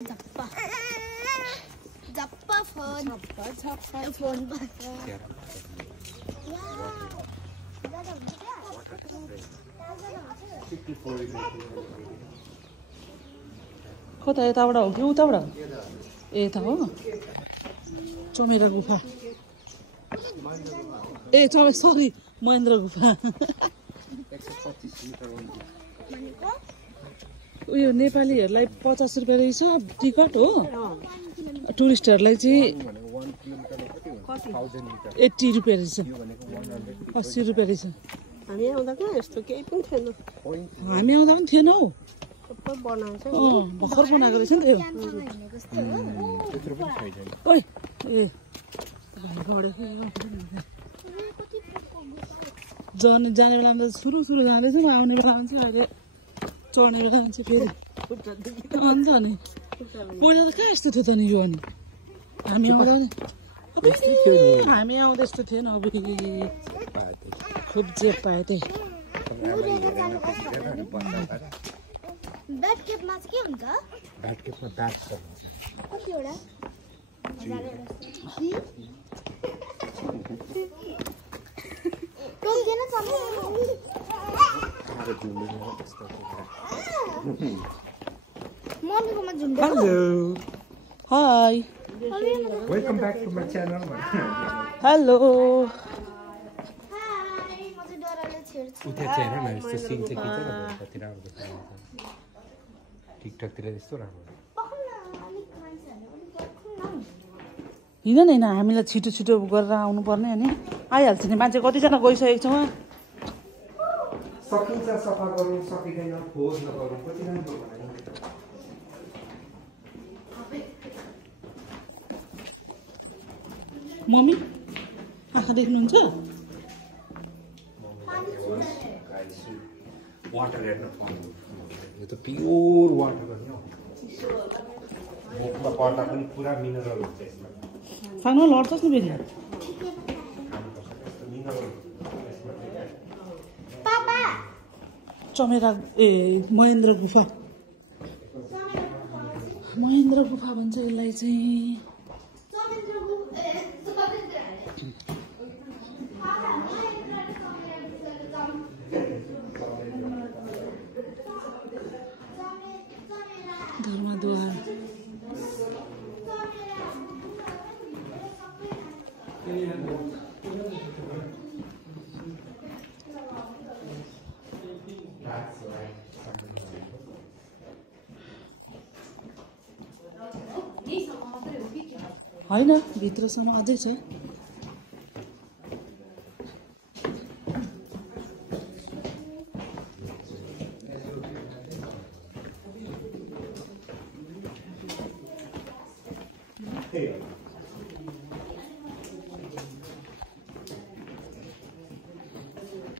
Zappa. Zappa phone. Zappa phone. कता यताबाट हो कि उताबाट ए यता हो चमेरा गुफा ए सरी महेन्द्र गुफा उयो नेपालीहरूलाई 50 रुपियाँ रहेछ टिकट हो टुरिस्टहरूलाई चाहिँ 80 रुपियाँ रहेछ 80 रुपियाँ रहेछ हामी आउँदा के यस्तो केही पनि थिएन हामी आउँदा पनि थिएन हौ भर्खर बनाएको रहेछ नि त्यो ओइ ए जाने बेलामा त सुरु जाँदैछ नि आउने बेलामा चाहिँ अहिले चढ्ने बेलामा चाहिँ फेरि अन्त नि पहिला त कहाँ यस्तो थियो त नि यो अनि हामी आउँदा यस्तो थिएन अब खुब जे पाए त्यही ब्याट केपमा चाहिँ के हुन्छ ब्याट केपमा ब्याट कतिवटा टोकेन मम्मीकोमा झुम्दै hello hi welcome back to my channel hello उता चाहिँ हेर न यस्तो सिन चाहिँ खिचेर कति राम्रो देखाउँछ टिकटकतिर यस्तो राम्रो हिँड न हामीलाई छिटो छिटो गरेर आउनु पर्ने अनि आइहाल्छ नि मान्छे कतिजना गइसकेको छ उहाँ सकिन्छ सफा गर्नु सकिँदैन फोहोर नगर्नु कति राम्रो भयो मम्मी आँखा देख्नुहुन्छ वाटर हेर्न पाउनु यो त प्योर वाटर हो नि मुखमा पर्दा पनि पुरा मिनरल हुन्छ यसमा खानु लड्छस् नि फेरि चमेरा ए महेन्द्र गुफा भन्छ यसलाई चाहिँ धर्मद्वार होइन भित्रसम्म अझै छ Hey.